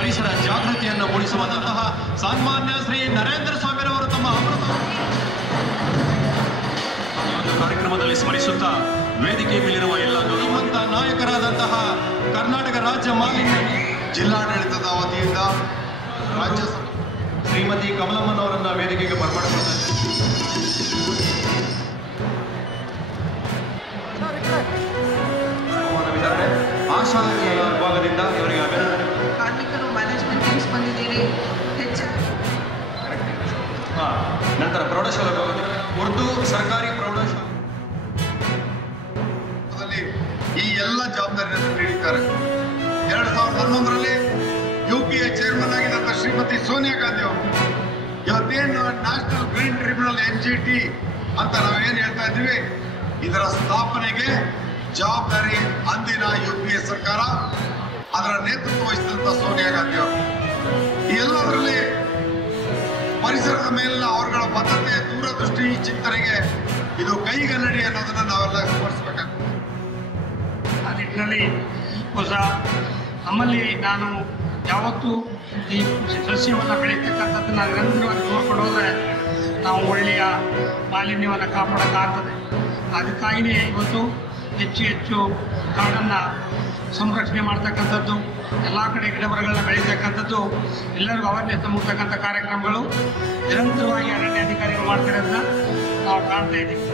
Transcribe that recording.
ಪರಿಸರ ಜಾಗೃತಿಯನ್ನು ಮೂಡಿಸುವಂತಹ ಸನ್ಮಾನ್ಯ ಶ್ರೀ ನರೇಂದ್ರ ಸ್ವಾಮಿರವರು ತಮ್ಮ ಅಮೃತ ಈ ಒಂದು ಕಾರ್ಯಕ್ರಮದಲ್ಲಿ ಸ್ಮರಿಸುತ್ತಾ ವೇದಿಕೆ ಮೇಲಿರುವ ಎಲ್ಲ ಶ್ರೀಮಂತ ನಾಯಕರಾದಂತಹ ಕರ್ನಾಟಕ ರಾಜ್ಯ ಮಾಲಿನ್ಯ ಜಿಲ್ಲಾಡಳಿತದ ವತಿಯಿಂದ ರಾಜ್ಯ ಶ್ರೀಮತಿ ಕಮಲಮ್ಮನವರನ್ನ ವೇದಿಕೆಗೆ ಬರ್ಮಾಡಿಕೊಳ್ತಾರೆ. ವಿತರಣೆ ಆಶಾ ವಿಭಾಗದಿಂದ ಇವರಿಗೆ ಅಭಿನಂದನೆ. ಕಾರ್ಮಿಕರು ಮ್ಯಾನೇಜ್ಮೆಂಟ್ ಟೀಮ್ಸ್ ಬಂದಿದ್ದೀರಿ. ನಂತರ ಪ್ರೌಢಶಾಲಾ ಉರ್ದು ಸರ್ಕಾರಿ ಪ್ರೌಢಶಾಲಾ ಈ ಎಲ್ಲ ಜವಾಬ್ದಾರಿಯನ್ನು ನೀಡಿದ್ದಾರೆ. 2011ರಲ್ಲಿ UPA ಚೇರ್ಮನ್ ಆಗಿದ್ದಂಥ ಶ್ರೀಮತಿ ಸೋನಿಯಾ ಗಾಂಧಿ ಅವರು ಇವತ್ತೇನು ನ್ಯಾಷನಲ್ ಗ್ರೀನ್ ಟ್ರಿಬ್ಯುನಲ್ NGT ಅಂತ ನಾವೇನು ಹೇಳ್ತಾ ಇದ್ದೀವಿ, ಇದರ ಸ್ಥಾಪನೆಗೆ ಜವಾಬ್ದಾರಿ ಅಂದಿನ UPA ಸರ್ಕಾರ, ಅದರ ನೇತೃತ್ವ ವಹಿಸಿದಂಥ ಸೋನಿಯಾ ಗಾಂಧಿ ಅವರು. ಈ ಎಲ್ಲದರಲ್ಲಿ ಪರಿಸರದ ಮೇಲಿನ ಅವರುಗಳ ಬದ್ಧತೆ, ದೂರದೃಷ್ಟಿ, ಚಿಂತನೆಗೆ ಇದು ಕೈಗನ್ನಡಿ ಅನ್ನೋದನ್ನು ನಾವೆಲ್ಲ ಸ್ಮರಿಸಬೇಕಾಗ್ತದೆ. ಆ ನಿಟ್ಟಿನಲ್ಲಿ ಹೊಸ ನಮ್ಮಲ್ಲಿ ನಾನು ಯಾವತ್ತೂ ಈ ಸಸ್ಯವನ್ನು ಬೆಳೀತಕ್ಕಂಥದ್ದು ನಾವು ನಿರಂತರವಾಗಿ ನೋಡ್ಕೊಂಡು ಹೋದರೆ ನಾವು ಒಳ್ಳೆಯ ಮಾಲಿನ್ಯವನ್ನು ಕಾಪಾಡೋಕ್ಕಾಗ್ತದೆ. ಅದಕ್ಕಾಗಿಯೇ ಇವತ್ತು ಹೆಚ್ಚು ಹೆಚ್ಚು ಕಾಡನ್ನು ಸಂರಕ್ಷಣೆ ಮಾಡ್ತಕ್ಕಂಥದ್ದು, ಎಲ್ಲ ಕಡೆ ಗಿಡಮರಗಳನ್ನ ಬೆಳೀತಕ್ಕಂಥದ್ದು, ಎಲ್ಲರಿಗೂ ಅವೇರ್ನೆಸ್ ಮೂಡ್ತಕ್ಕಂಥ ಕಾರ್ಯಕ್ರಮಗಳು ನಿರಂತರವಾಗಿ ಅರಣ್ಯ ಅಧಿಕಾರಿಗಳು ಮಾಡ್ತಿರೋದನ್ನ ನಾವು ಕಾಣ್ತಾ ಇದ್ದೀವಿ.